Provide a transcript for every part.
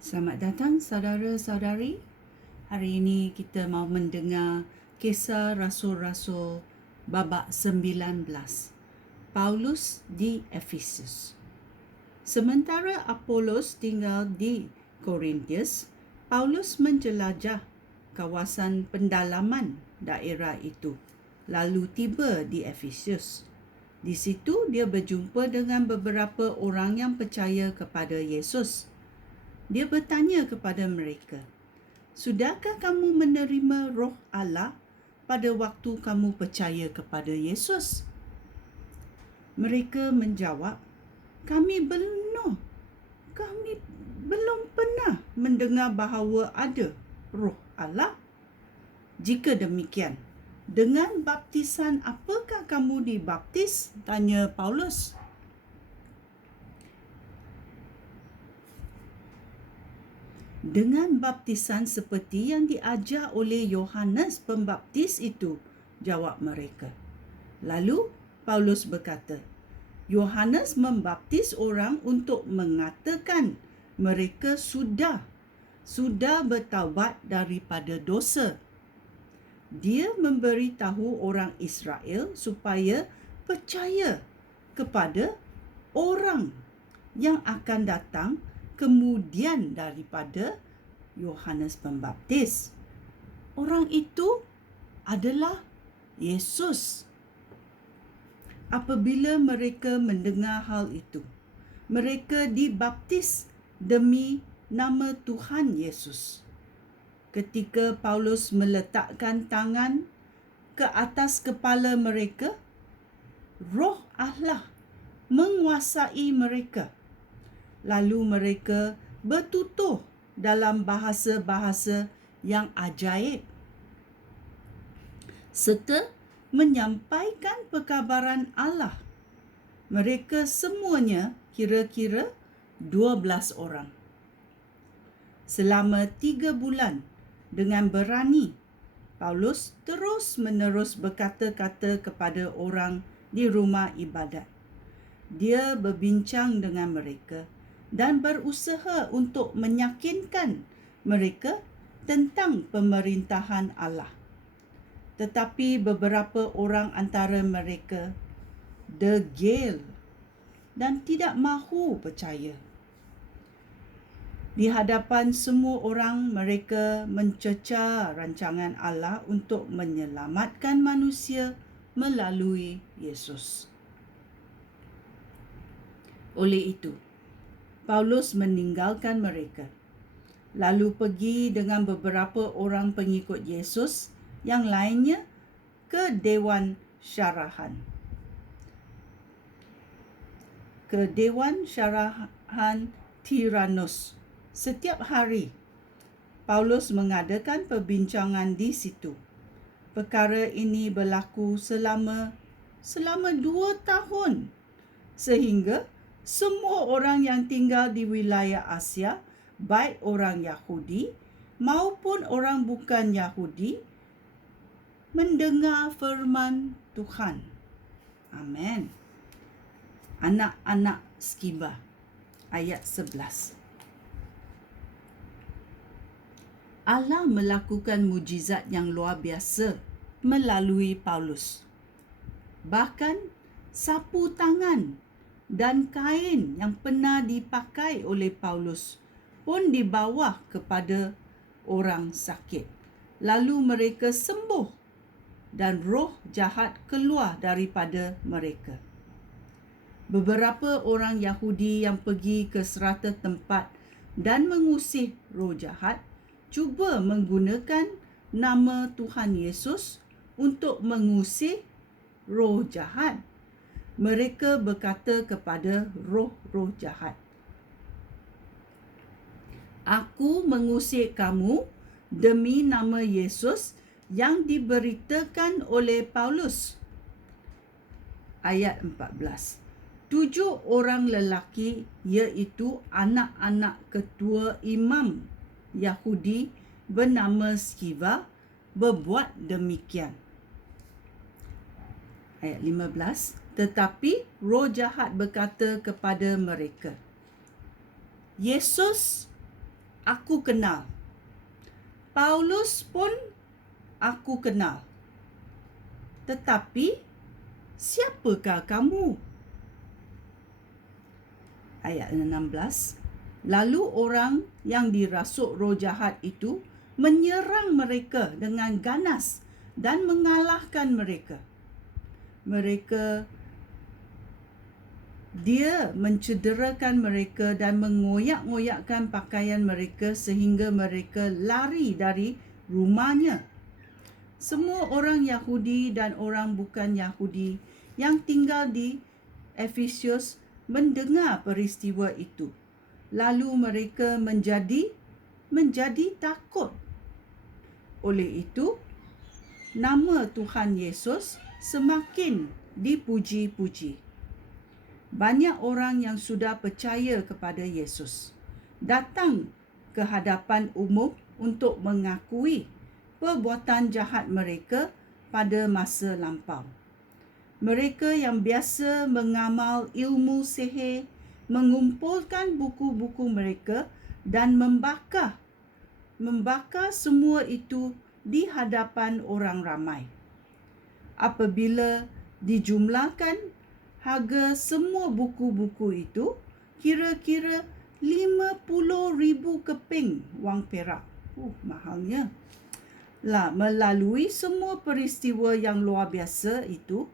Selamat datang saudara-saudari. Hari ini kita mau mendengar kisah Rasul-Rasul babak 19. Paulus di Efesus. Sementara Apolos tinggal di Korintus, Paulus menjelajah kawasan pendalaman daerah itu, lalu tiba di Efesus. Di situ dia berjumpa dengan beberapa orang yang percaya kepada Yesus. Dia bertanya kepada mereka, "Sudahkah kamu menerima Roh Allah pada waktu kamu percaya kepada Yesus?" Mereka menjawab, Kami belum pernah mendengar bahawa ada Roh Allah. Jika demikian, dengan baptisan apakah kamu dibaptis? Tanya Paulus. Dengan baptisan seperti yang diajar oleh Yohanes Pembaptis itu, jawab mereka. Lalu Paulus berkata, Yohanes membaptis orang untuk mengatakan mereka sudah bertaubat daripada dosa. Dia memberitahu orang Israel supaya percaya kepada orang yang akan datang kemudian daripada Yohanes Pembaptis. Orang itu adalah Yesus. Apabila mereka mendengar hal itu, mereka dibaptis demi nama Tuhan Yesus. Ketika Paulus meletakkan tangan ke atas kepala mereka, Roh Allah menguasai mereka. Lalu mereka bertutur dalam bahasa-bahasa yang ajaib serta menyampaikan perkabaran Allah. Mereka semuanya kira-kira 12 orang. Selama 3 bulan dengan berani, Paulus terus-menerus berkata-kata kepada orang di rumah ibadat. Dia berbincang dengan mereka dan berusaha untuk meyakinkan mereka tentang pemerintahan Allah. Tetapi beberapa orang antara mereka degil dan tidak mahu percaya. Di hadapan semua orang, mereka mencerca rancangan Allah untuk menyelamatkan manusia melalui Yesus. Oleh itu, Paulus meninggalkan mereka, lalu pergi dengan beberapa orang pengikut Yesus yang lainnya ke Dewan Syarahan. Tiranus. Setiap hari, Paulus mengadakan perbincangan di situ. Perkara ini berlaku selama 2 tahun, sehingga semua orang yang tinggal di wilayah Asia, baik orang Yahudi maupun orang bukan Yahudi, mendengar firman Tuhan. Amin. Anak-anak Skiba, ayat 11. Allah melakukan mujizat yang luar biasa melalui Paulus. Bahkan sapu tangan dan kain yang pernah dipakai oleh Paulus pun dibawa kepada orang sakit. Lalu mereka sembuh dan roh jahat keluar daripada mereka. Beberapa orang Yahudi yang pergi ke serata tempat dan mengusir roh jahat cuba menggunakan nama Tuhan Yesus untuk mengusir roh jahat. Mereka berkata kepada roh-roh jahat, Aku mengusir kamu demi nama Yesus yang diberitakan oleh Paulus. Ayat 14. 7 orang lelaki, iaitu anak-anak ketua imam Yahudi bernama Skiva, berbuat demikian. Ayat 15. Tetapi roh jahat berkata kepada mereka, Yesus aku kenal. Paulus pun aku kenal. Tetapi, siapakah kamu? Ayat 16. Lalu orang yang dirasuk roh jahat itu menyerang mereka dengan ganas dan mengalahkan mereka. Dia mencederakan mereka dan mengoyak-ngoyakkan pakaian mereka sehingga mereka lari dari rumahnya. Semua orang Yahudi dan orang bukan Yahudi yang tinggal di Efesus mendengar peristiwa itu. Lalu mereka menjadi takut. Oleh itu, nama Tuhan Yesus semakin dipuji-puji. Banyak orang yang sudah percaya kepada Yesus datang ke hadapan umum untuk mengakui perbuatan jahat mereka pada masa lampau. Mereka yang biasa mengamal ilmu sihir mengumpulkan buku-buku mereka dan membakar semua itu di hadapan orang ramai. Apabila dijumlahkan harga semua buku-buku itu, kira-kira 50,000 keping wang perak. Mahalnya. Melalui semua peristiwa yang luar biasa itu,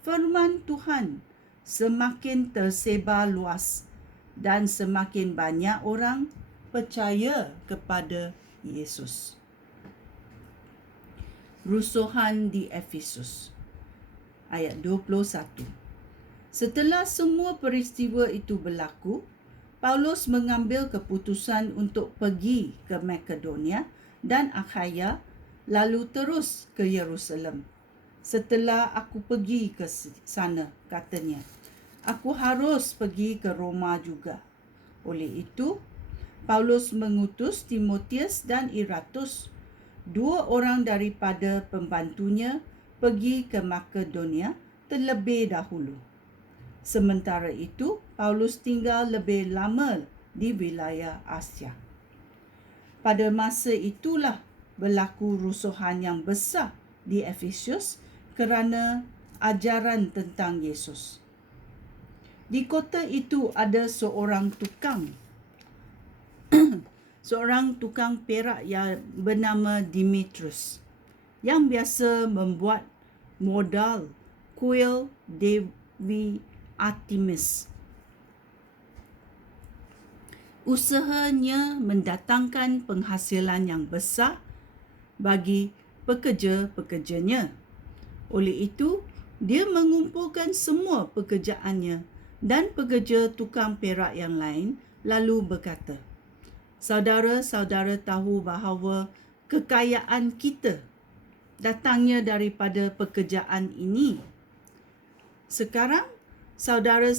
firman Tuhan semakin tersebar luas dan semakin banyak orang percaya kepada Yesus. Rusuhan di Efesus. Ayat 21. Setelah semua peristiwa itu berlaku, Paulus mengambil keputusan untuk pergi ke Makedonia dan Akhaya, lalu terus ke Yerusalem. Setelah aku pergi ke sana, katanya, aku harus pergi ke Roma juga. Oleh itu, Paulus mengutus Timotius dan Iratus, 2 orang daripada pembantunya, pergi ke Makedonia terlebih dahulu. Sementara itu, Paulus tinggal lebih lama di wilayah Asia. Pada masa itulah berlaku rusuhan yang besar di Efesus kerana ajaran tentang Yesus. Di kota itu ada seorang tukang perak yang bernama Demetrius yang biasa membuat modal kuil Dewi Artemis. Usahanya mendatangkan penghasilan yang besar bagi pekerja-pekerjanya. Oleh itu, dia mengumpulkan semua pekerjaannya dan pekerja tukang perak yang lain, lalu berkata, saudara-saudara tahu bahawa kekayaan kita datangnya daripada pekerjaan ini. Sekarang, saudara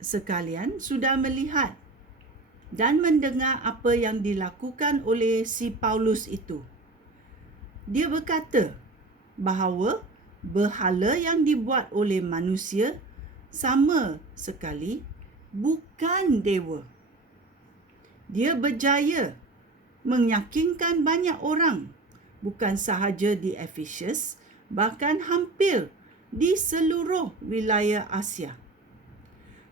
sekalian sudah melihat dan mendengar apa yang dilakukan oleh si Paulus itu. Dia berkata bahawa berhala yang dibuat oleh manusia sama sekali bukan dewa. Dia berjaya meyakinkan banyak orang, bukan sahaja di Efesus, bahkan hampir di seluruh wilayah Asia.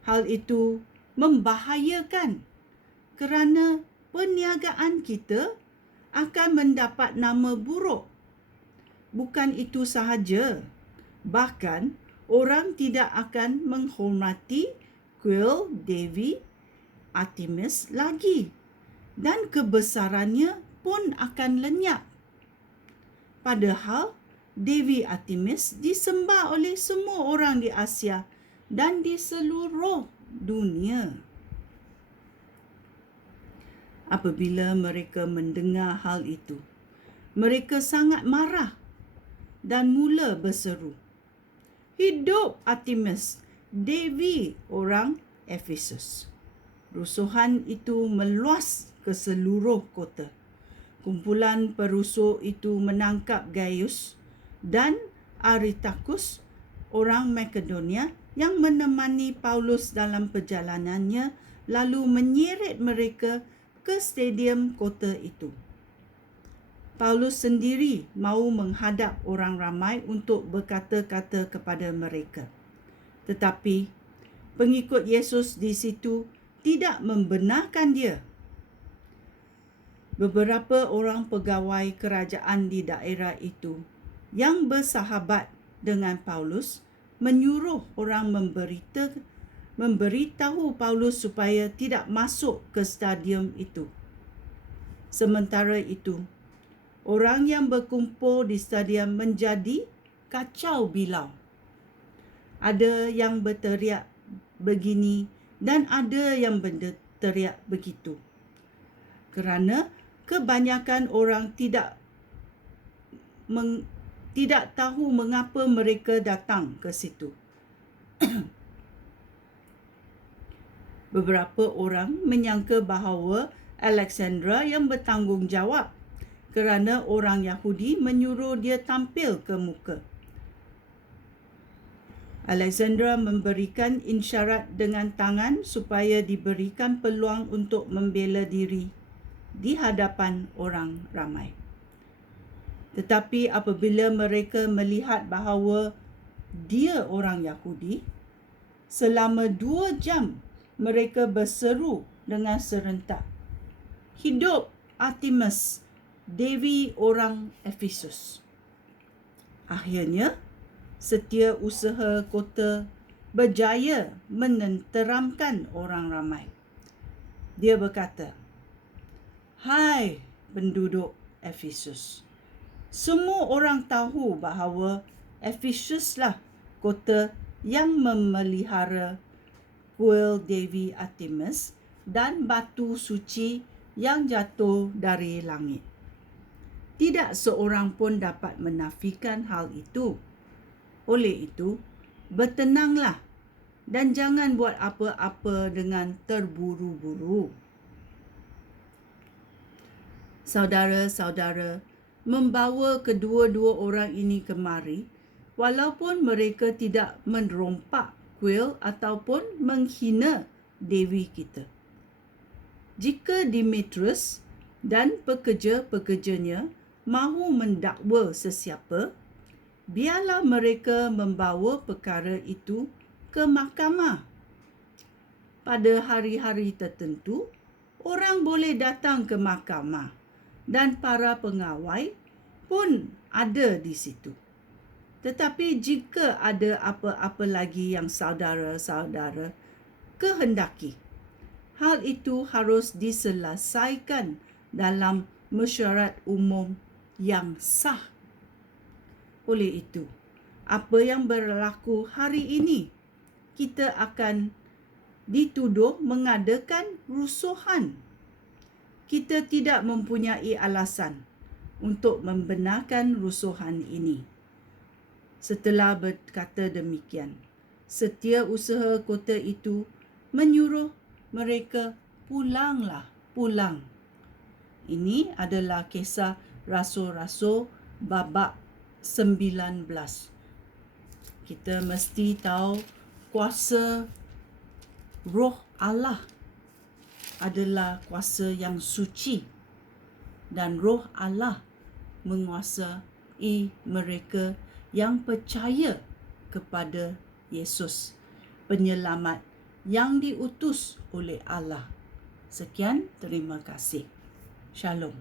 Hal itu membahayakan kerana perniagaan kita akan mendapat nama buruk. Bukan itu sahaja, bahkan orang tidak akan menghormati kuil Dewi Artemis lagi dan kebesarannya pun akan lenyap. Padahal Dewi Artemis disembah oleh semua orang di Asia dan di seluruh dunia. Apabila mereka mendengar hal itu, mereka sangat marah dan mula berseru, hidup Artemis, Dewi orang Efesus. Rusuhan itu meluas ke seluruh kota. Kumpulan perusuh itu menangkap Gaius dan Aristarchus, orang Makedonia yang menemani Paulus dalam perjalanannya, lalu menyeret mereka ke stadium kota itu. Paulus sendiri mahu menghadap orang ramai untuk berkata-kata kepada mereka. Tetapi pengikut Yesus di situ tidak membenarkan dia. Beberapa orang pegawai kerajaan di daerah itu yang bersahabat dengan Paulus menyuruh orang memberitahu Paulus supaya tidak masuk ke stadium itu. Sementara itu, orang yang berkumpul di stadium menjadi kacau bilau. Ada yang berteriak begini dan ada yang berteriak begitu. Kerana kebanyakan orang tidak tahu mengapa mereka datang ke situ. Beberapa orang menyangka bahawa Alexandra yang bertanggungjawab kerana orang Yahudi menyuruh dia tampil ke muka. Alexandra memberikan isyarat dengan tangan supaya diberikan peluang untuk membela diri di hadapan orang ramai. Tetapi apabila mereka melihat bahawa dia orang Yahudi, selama 2 jam mereka berseru dengan serentak, "Hidup Artemis, Dewi orang Efesus." Akhirnya, setiausaha kota berjaya menenteramkan orang ramai. Dia berkata, "Hai penduduk Efesus, semua orang tahu bahawa Efesuslah kota yang memelihara kuil Dewi Artemis dan batu suci yang jatuh dari langit. Tidak seorang pun dapat menafikan hal itu. Oleh itu, bertenanglah dan jangan buat apa-apa dengan terburu-buru." Saudara-saudara membawa kedua-dua orang ini kemari, walaupun mereka tidak merompak kuil ataupun menghina Dewi kita. Jika Demetrius dan pekerja-pekerjanya mahu mendakwa sesiapa, biarlah mereka membawa perkara itu ke mahkamah. Pada hari-hari tertentu, orang boleh datang ke mahkamah dan para pengawal pun ada di situ. Tetapi jika ada apa-apa lagi yang saudara-saudara kehendaki, hal itu harus diselesaikan dalam mesyuarat umum yang sah. Oleh itu, apa yang berlaku hari ini, kita akan dituduh mengadakan rusuhan. Kita tidak mempunyai alasan untuk membenarkan rusuhan ini. Setelah berkata demikian, setiausaha kota itu menyuruh mereka pulang. Ini adalah kisah Rasul-Rasul babak 19. Kita mesti tahu kuasa Roh Allah adalah kuasa yang suci dan Roh Allah menguasai mereka yang percaya kepada Yesus, penyelamat yang diutus oleh Allah. Sekian, terima kasih. Shalom.